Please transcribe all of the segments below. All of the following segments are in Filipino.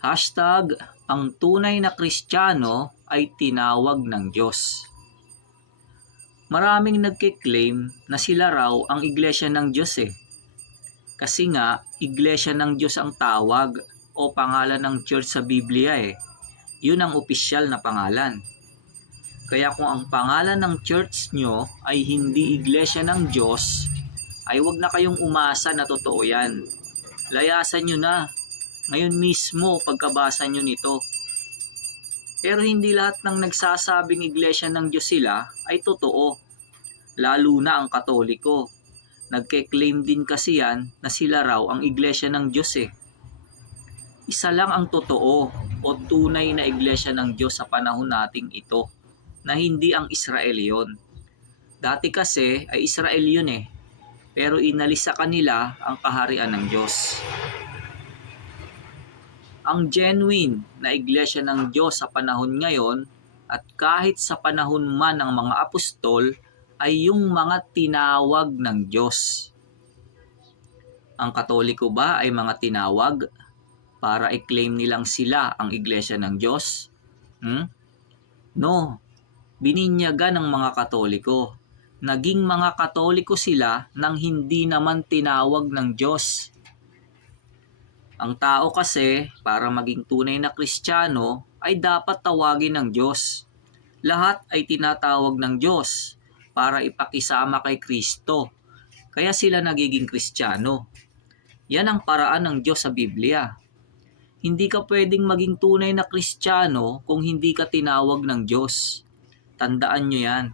Hashtag, ang tunay na Kristiyano ay tinawag ng Diyos. Maraming nagkiklaim na sila raw ang iglesia ng Diyos Kasi nga, iglesia ng Diyos ang tawag o pangalan ng church sa Biblia Yun ang opisyal na pangalan. Kaya kung ang pangalan ng church nyo ay hindi iglesia ng Diyos, ay wag na kayong umasa na totoo yan. Layasan nyo na. Ngayon mismo pagkabasa nyo nito. Pero hindi lahat ng nagsasabing iglesia ng Diyos sila ay totoo. Lalo na ang Katoliko. Nagke-claim din kasi yan na sila raw ang iglesia ng Diyos Isa lang ang totoo o tunay na iglesia ng Diyos sa panahon nating ito, na hindi ang Israel yon. Dati kasi ay Israel yun pero inalis sa kanila ang kaharian ng Diyos. Ang genuine na iglesia ng Diyos sa panahon ngayon at kahit sa panahon man ng mga apostol ay yung mga tinawag ng Diyos. Ang Katoliko ba ay mga tinawag para i-claim nilang sila ang iglesia ng Diyos? No. Bininyagan ng mga Katoliko. Naging mga Katoliko sila nang hindi naman tinawag ng Diyos. Ang tao kasi, para maging tunay na Kristiyano, ay dapat tawagin ng Diyos. Lahat ay tinatawag ng Diyos para ipakisama kay Kristo. Kaya sila nagiging Kristiyano. Yan ang paraan ng Diyos sa Biblia. Hindi ka pwedeng maging tunay na Kristiyano kung hindi ka tinawag ng Diyos. Tandaan nyo yan.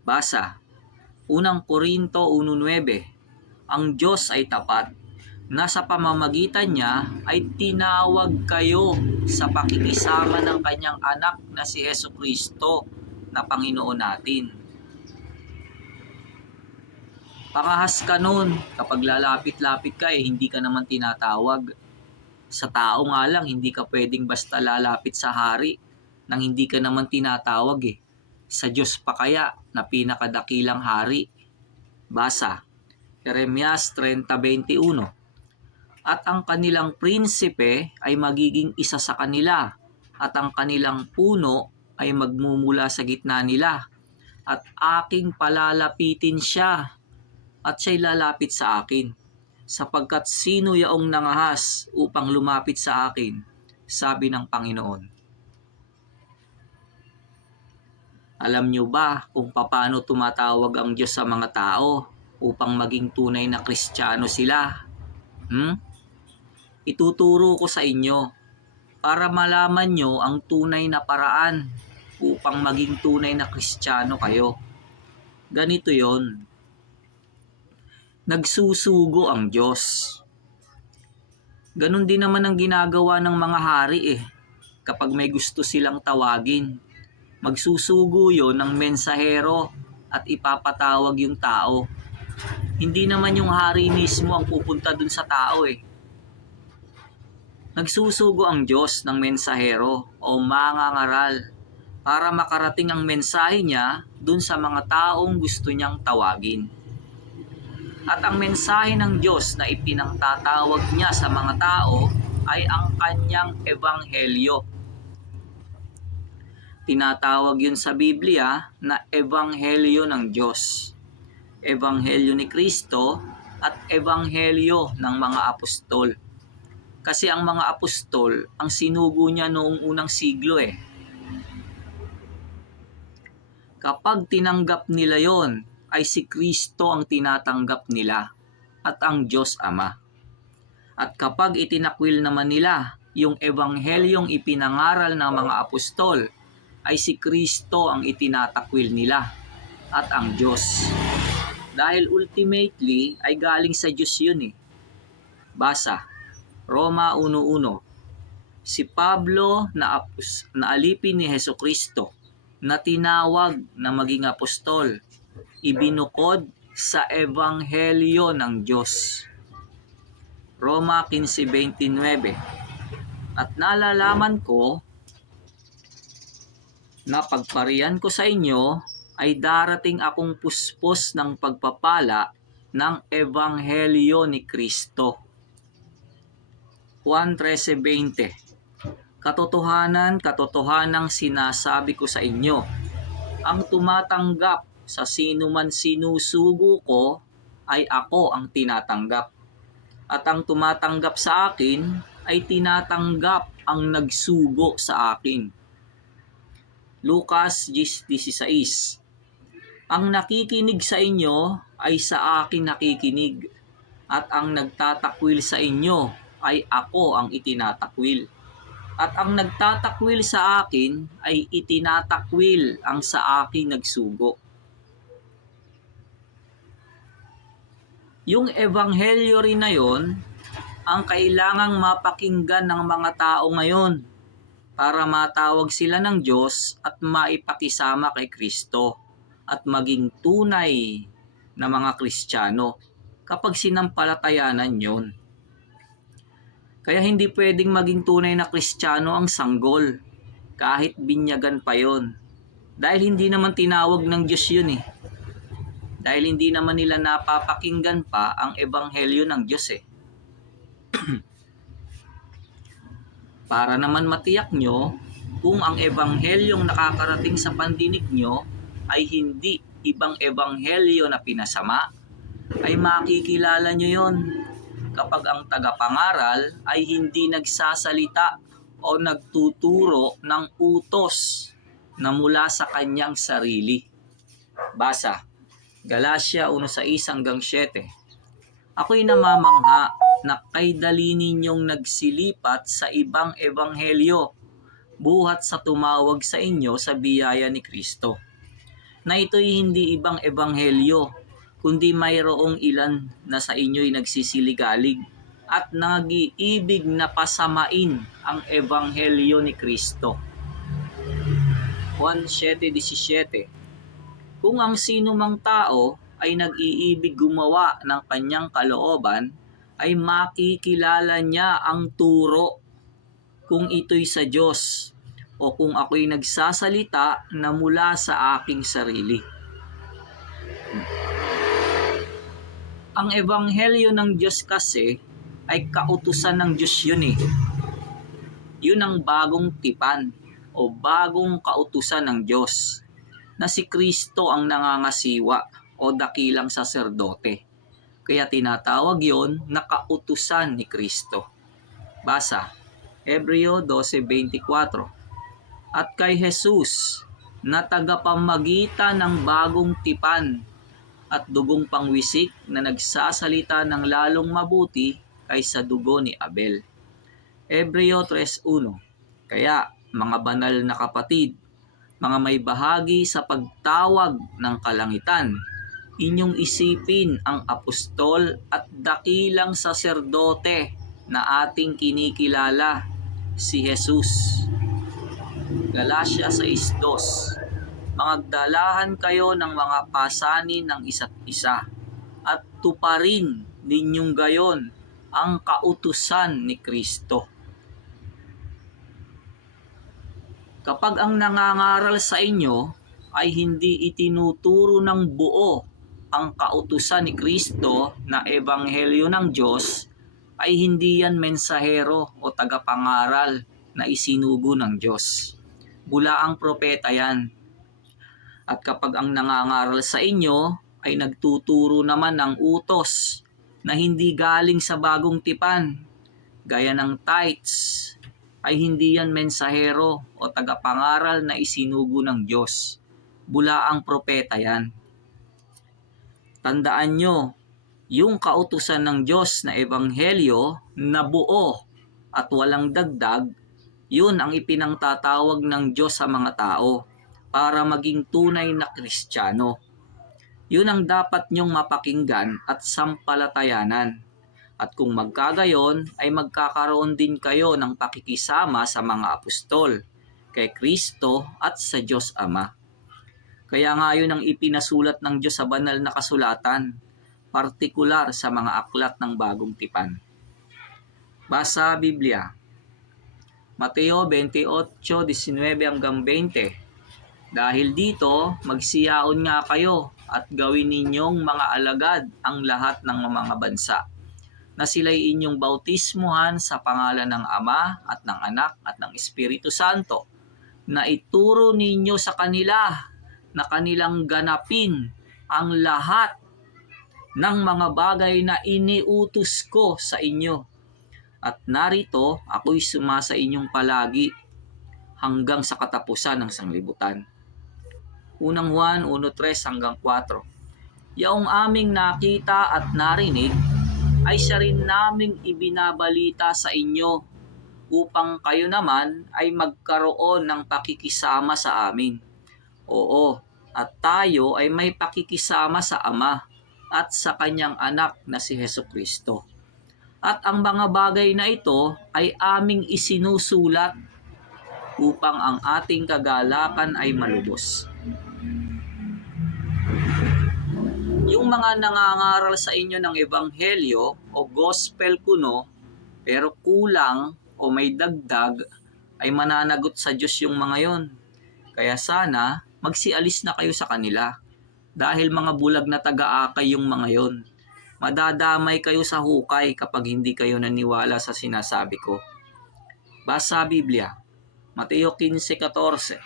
Basa, 1 Korinto 1:9. Ang Diyos ay tapat, na sa pamamagitan niya ay tinawag kayo sa pakikisama ng kanyang anak na si Jesucristo na Panginoon natin. Pakahas ka nun kapag lalapit-lapit ka hindi ka naman tinatawag. Sa tao nga lang, hindi ka pwedeng basta lalapit sa hari nang hindi ka naman tinatawag Sa Diyos pa kaya na pinakadakilang hari. Basa, Jeremias 30:21. At ang kanilang prinsipe ay magiging isa sa kanila, at ang kanilang puno ay magmumula sa gitna nila, at aking palalapitin siya, at siya'y lalapit sa akin, sapagkat sino yaong nangahas upang lumapit sa akin, sabi ng Panginoon. Alam nyo ba kung paano tumatawag ang Diyos sa mga tao upang maging tunay na Kristiyano sila? Ituturo ko sa inyo para malaman nyo ang tunay na paraan upang maging tunay na Kristiyano kayo. Ganito yon. Nagsusugo ang Diyos. Ganon din naman ang ginagawa ng mga hari kapag may gusto silang tawagin. Magsusugo yon ng mensahero at ipapatawag yung tao. Hindi naman yung hari mismo ang pupunta dun sa tao Nagsusugo ang Diyos ng mensahero o mangangaral para makarating ang mensahe niya dun sa mga taong gusto niyang tawagin. At ang mensahe ng Diyos na ipinangtatawag niya sa mga tao ay ang kanyang ebanghelyo. Tinatawag yun sa Biblia na ebanghelyo ng Diyos, ebanghelyo ni Kristo at ebanghelyo ng mga apostol. Kasi ang mga apostol, ang sinugo niya noong unang siglo Kapag tinanggap nila yon, ay si Kristo ang tinatanggap nila at ang Diyos Ama. At kapag itinakwil naman nila yung ebanghelyong ipinangaral ng mga apostol, ay si Kristo ang itinatakwil nila at ang Diyos. Dahil ultimately ay galing sa Diyos yun Basa, Roma 1:1. Si Pablo na alipin ni Jesucristo na tinawag na maging apostol, ibinukod sa ebanghelyo ng Diyos. Roma 15:29. At nalalaman ko na pagparian ko sa inyo ay darating akong puspos ng pagpapala ng ebanghelyo ni Kristo. Juan 13:20. Katotohanang sinasabi ko sa inyo, ang tumatanggap sa sino man sinusugo ko ay ako ang tinatanggap. At ang tumatanggap sa akin ay tinatanggap ang nagsugo sa akin. Lucas 10:16. Ang nakikinig sa inyo ay sa akin nakikinig, at ang nagtatakwil sa inyo ay ako ang itinatakwil. At ang nagtatakwil sa akin ay itinatakwil ang sa akin nagsugo. Yung ebanghelyo rin na yon ang kailangang mapakinggan ng mga tao ngayon para matawag sila ng Diyos at maipakisama kay Kristo at maging tunay na mga Kristiyano kapag sinampalatayanan yon. Kaya hindi pwedeng maging tunay na Kristiyano ang sanggol kahit binyagan pa yon. Dahil hindi naman tinawag ng Diyos yun eh. Dahil hindi naman nila napapakinggan pa ang ebanghelyo ng Diyos eh. Para naman matiyak nyo kung ang ebanghelyong nakakarating sa pandinig nyo ay hindi ibang ebanghelyo na pinasama, ay makikilala nyo yon kapag ang tagapangaral ay hindi nagsasalita o nagtuturo ng utos na mula sa kanyang sarili. Basa, Galatia 1:6-7. Ako'y namamangha na kay dali ninyong nagsilipat sa ibang ebanghelyo buhat sa tumawag sa inyo sa biyaya ni Kristo. Na ito'y hindi ibang ebanghelyo, kundi mayroong ilan na sa inyo'y nagsisiligalig at nag-iibig na pasamain ang ebanghelyo ni Kristo. Juan 7:17. Kung ang sino mang tao ay nag-iibig gumawa ng kanyang kalooban, ay makikilala niya ang turo kung ito'y sa Diyos o kung ako'y nagsasalita na mula sa aking sarili. Ang ebanghelyo ng Diyos kasi ay kautusan ng Diyos yun eh. Yun ang bagong tipan o bagong kautusan ng Diyos na si Kristo ang nangangasiwa o dakilang saserdote. Kaya tinatawag yon na kautusan ni Kristo. Basa, Hebreo 12:24. At kay Jesus na tagapamagitan ng bagong tipan at dugong pangwisik na nagsasalita ng lalong mabuti kaysa dugo ni Abel. Hebreo 3:1. Kaya, mga banal na kapatid, mga may bahagi sa pagtawag ng kalangitan, inyong isipin ang apostol at dakilang saserdote na ating kinikilala, si Jesus. Galatia 6:2. Mangagdalahan kayo ng mga pasanin ng isa't isa at tuparin ninyong gayon ang kautusan ni Kristo. Kapag ang nangangaral sa inyo ay hindi itinuturo ng buo ang kautusan ni Kristo na ebanghelyo ng Diyos, ay hindi yan mensahero o tagapangaral na isinugo ng Diyos. Bulaang propeta yan. At kapag ang nangangaral sa inyo ay nagtuturo naman ng utos na hindi galing sa bagong tipan, gaya ng tithes, ay hindi yan mensahero o tagapangaral na isinugo ng Diyos. Bulaang propeta yan. Tandaan nyo, yung kautusan ng Diyos na ebanghelyo na buo at walang dagdag, yun ang ipinangtatawag ng Diyos sa mga tao para maging tunay na Kristiyano. Yun ang dapat nyong mapakinggan at sampalatayanan. At kung magkagayon, ay magkakaroon din kayo ng pakikisama sa mga apostol, kay Kristo at sa Diyos Ama. Kaya nga yun ang ipinasulat ng Diyos sa banal na kasulatan, partikular sa mga aklat ng bagong tipan. Basa Biblia, Mateo 28:19-20. Dahil dito, magsiyaon nga kayo at gawin ninyong mga alagad ang lahat ng mga bansa, na sila'y inyong bautismuhan sa pangalan ng Ama at ng Anak at ng Espiritu Santo, na ituro ninyo sa kanila na kanilang ganapin ang lahat ng mga bagay na iniutos ko sa inyo. At narito, ako'y sumasa inyong palagi hanggang sa katapusan ng sanglibutan. Unang Juan 1:3-4. Yaong aming nakita at narinig ay siya rin naming ibinabalita sa inyo, upang kayo naman ay magkaroon ng pakikisama sa amin. Oo, at tayo ay may pakikisama sa Ama at sa kanyang anak na si Hesukristo. At ang mga bagay na ito ay aming isinusulat upang ang ating kagalakan ay malubos. Yung mga nangangaral sa inyo ng ebanghelyo o gospel kuno pero kulang o may dagdag, ay mananagot sa Diyos yung mga yon. Kaya sana magsialis na kayo sa kanila, dahil mga bulag na taga-akay yung mga yon. Madadamay kayo sa hukay kapag hindi kayo naniwala sa sinasabi ko. Basa Biblia, Mateo 15:14.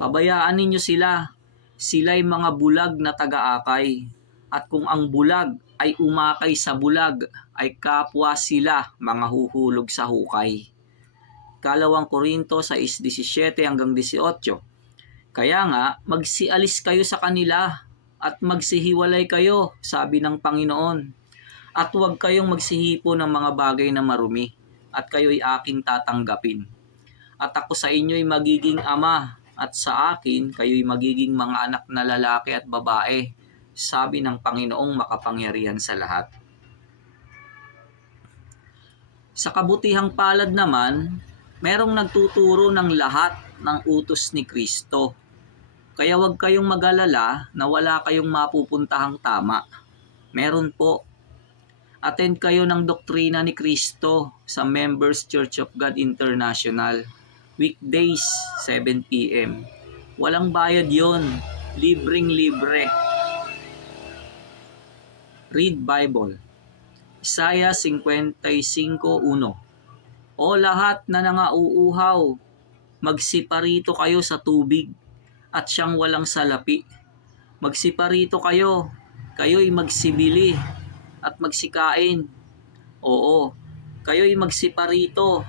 Pabayaan ninyo sila, sila'y mga bulag na taga-akay. At kung ang bulag ay umakay sa bulag, ay kapwa sila mga huhulog sa hukay. 2 Korinto 6:17-18. Kaya nga, magsialis kayo sa kanila at magsihiwalay kayo, sabi ng Panginoon. At huwag kayong magsihipo ng mga bagay na marumi, at kayo'y aking tatanggapin. At ako sa inyo'y magiging ama, at sa akin kayo'y magiging mga anak na lalaki at babae, sabi ng Panginoong makapangyarihan sa lahat. Sa kabutihang palad naman, merong nagtuturo ng lahat ng utos ni Kristo. Kaya huwag kayong mag-alala na wala kayong mapupuntahang tama. Meron po. Attend kayo ng doktrina ni Kristo sa Members Church of God International. Weekdays, 7 p.m. Walang bayad yon. Libreng-libre. Read Bible. Isaiah 55:1. O lahat na nangauuhaw, magsiparito kayo sa tubig at siyang walang salapi. Magsiparito kayo, kayo'y magsibili at magsikain. Oo, kayo'y magsiparito,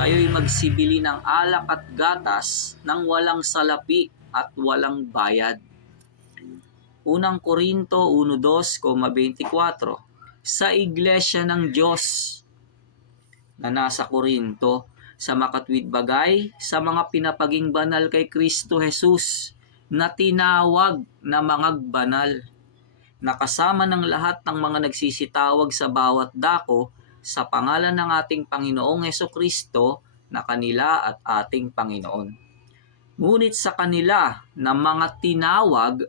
kayo'y magsibili ng alak at gatas ng walang salapi at walang bayad. Unang Korinto 1:2-24. Sa iglesia ng Diyos na nasa Korinto, sa makatwid bagay, sa mga pinapaging banal kay Kristo Jesus, na tinawag na mga banal, nakasama ng lahat ng mga nagsisitawag sa bawat dako sa pangalan ng ating Panginoong Hesukristo na kanila at ating Panginoon. Ngunit sa kanila na mga tinawag,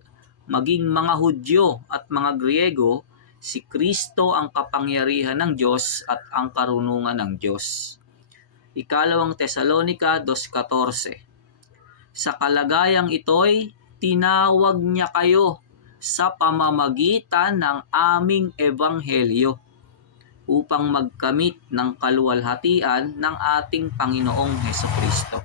maging mga Hudyo at mga Griego, si Kristo ang kapangyarihan ng Diyos at ang karunungan ng Diyos. 2 Tesalonica 2:14. Sa kalagayang ito'y tinawag niya kayo sa pamamagitan ng aming ebanghelyo upang magkamit ng kaluwalhatian ng ating Panginoong Hesukristo.